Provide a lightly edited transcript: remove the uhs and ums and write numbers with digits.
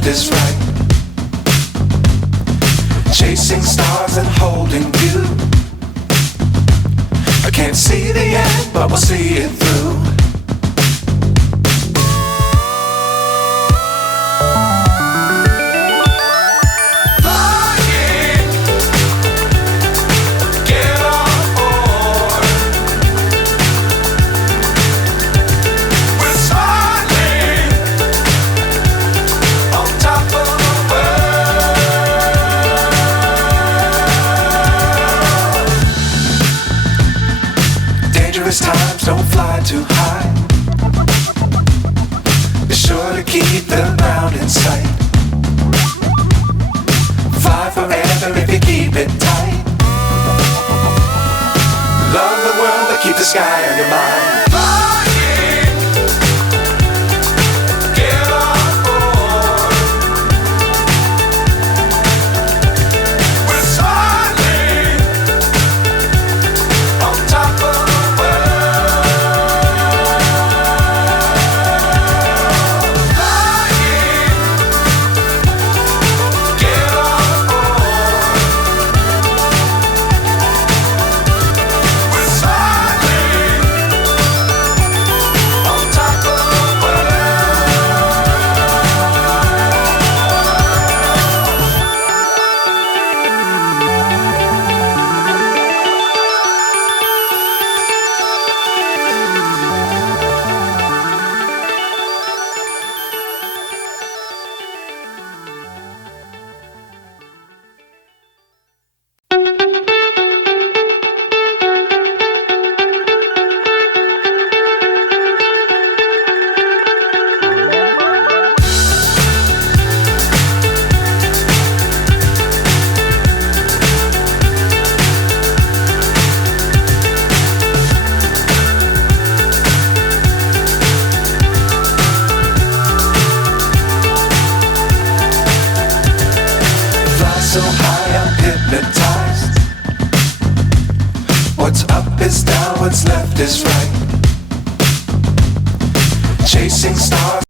left is right. Chasing stars and holding you. I can't see the end, but we'll see it through. Times don't fly too high. Be sure to keep the ground in sight. Fly forever if you keep it tight. Love the world but keep the sky on your mind. So high I'm hypnotized. What's up is down, what's left is right. Chasing stars.